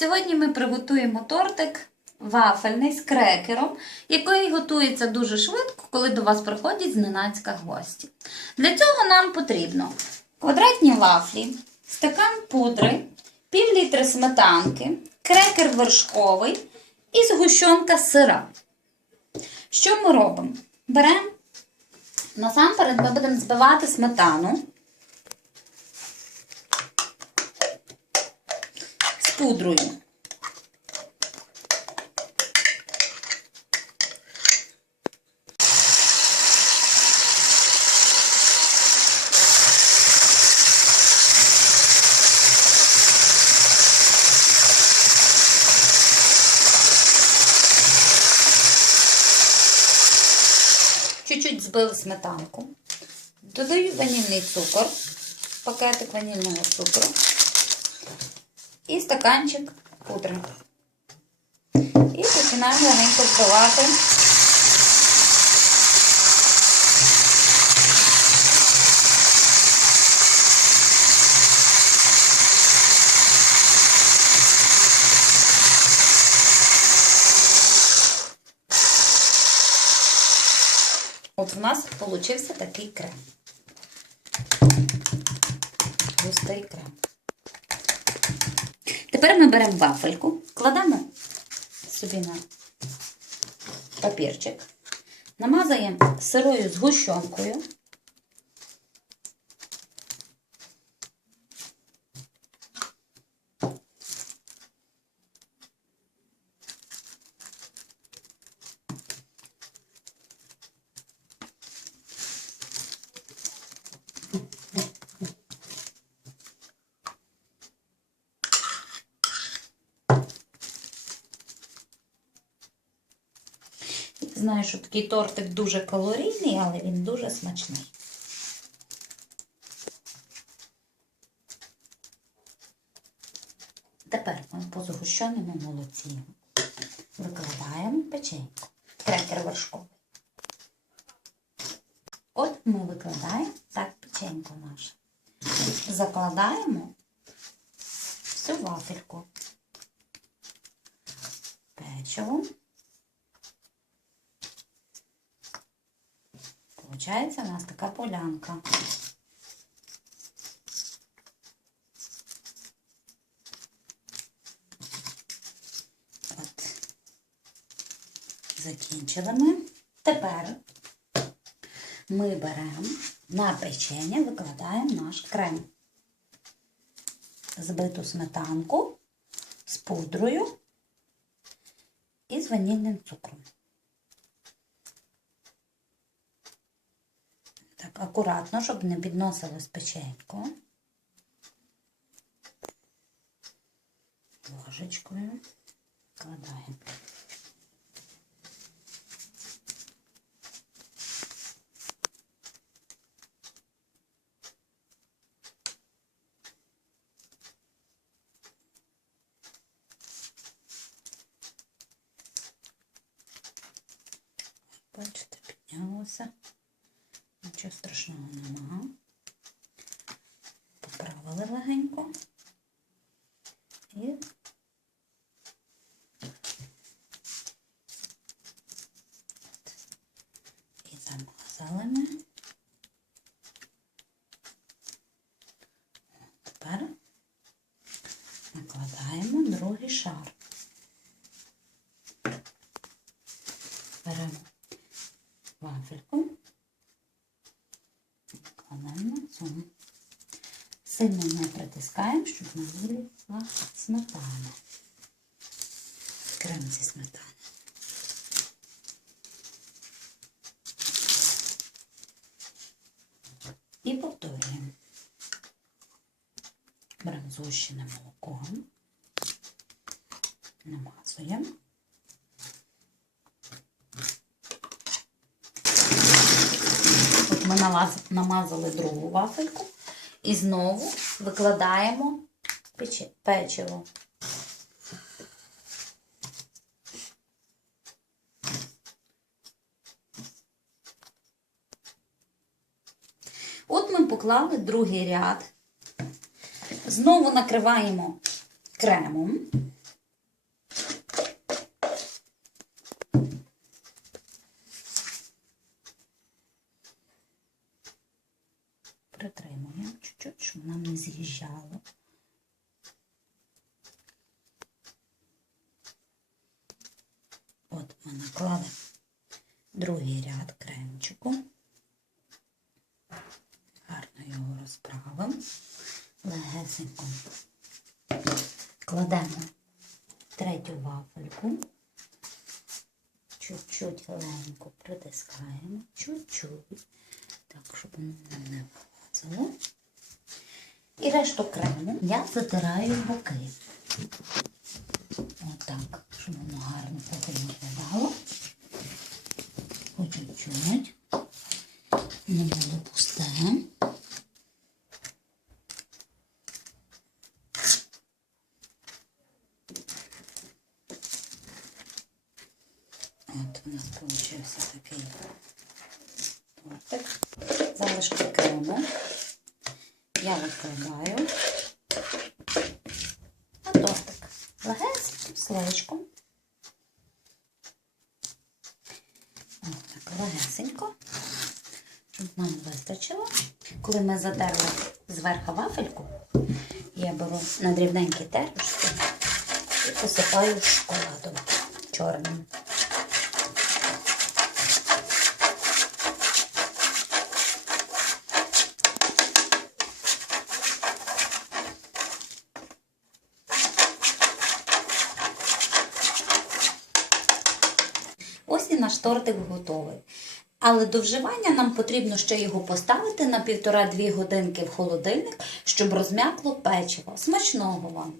Сьогодні ми приготуємо тортик вафельний з крекером, який готується дуже швидко, коли до вас приходять зненацька гості. Для цього нам потрібно квадратні вафлі, стакан пудри, пів-літри сметанки, крекер вершковий і згущенка сира. Що ми робимо? Беремо, насамперед ми будемо збивати сметану з пудрою. Чуть-чуть збили сметанку. Додаю ванільний цукор, пакетик ванільного цукру і стаканчик пудри. І починаємо легенько збивати. От у нас получився такий крем. Густий крем. Тепер ми беремо вафельку, кладемо собі на папірчик, намазуємо сирою згущенкою. Знаю, що такий тортик дуже калорійний, але він дуже смачний. Тепер ми по згущеному молоці викладаємо печеньку, крекер вершковий. От ми викладаємо так печеньку нашу. Закладаємо всю вафельку печивом. Получається у нас така полянка. От. Закінчили ми. Тепер ми беремо на печення, викладаємо наш крем. Збиту сметанку з пудрою і з ванільним цукром. Так, акуратно, щоб не підносилось печенько. Ложечкою вкладаємо. Бачите, піднялося. Нічого страшного немає. Поправили легенько. І замазали ми. Тепер накладаємо другий шар. Беремо вафельку. Кладемо на цьому. Сильно не притискаємо, щоб не вилізла сметана. Крем зі сметани. І повторюємо. Беремо згущене молоко. Намазуємо. Ми намазали другу вафельку і знову викладаємо печиво. От ми поклали другий ряд. Знову накриваємо кремом Ми накладемо другий ряд кремчику. Гарно його розправимо. Легесенько кладемо третю вафельку. Чуть-чуть легенько притискаємо. Чуть-чуть. Так, щоб воно не влазило. І решту крему я затираю в боки. Отак, щоб воно гарно потім виглядало. По чуть-чуть. Не було пусте. От у нас вийшов такий тортик. Залишки крему я викладаю на тортик легесеньким слоєчком. Ось так легесенько, щоб нам вистачило. Коли ми затерли зверху вафельку, я беру на дрібненькі терочки і посипаю шоколадом чорним. Ось і наш тортик готовий. Але до вживання нам потрібно ще його поставити на 1,5-2 годинки в холодильник, щоб розм'якло печиво. Смачного вам!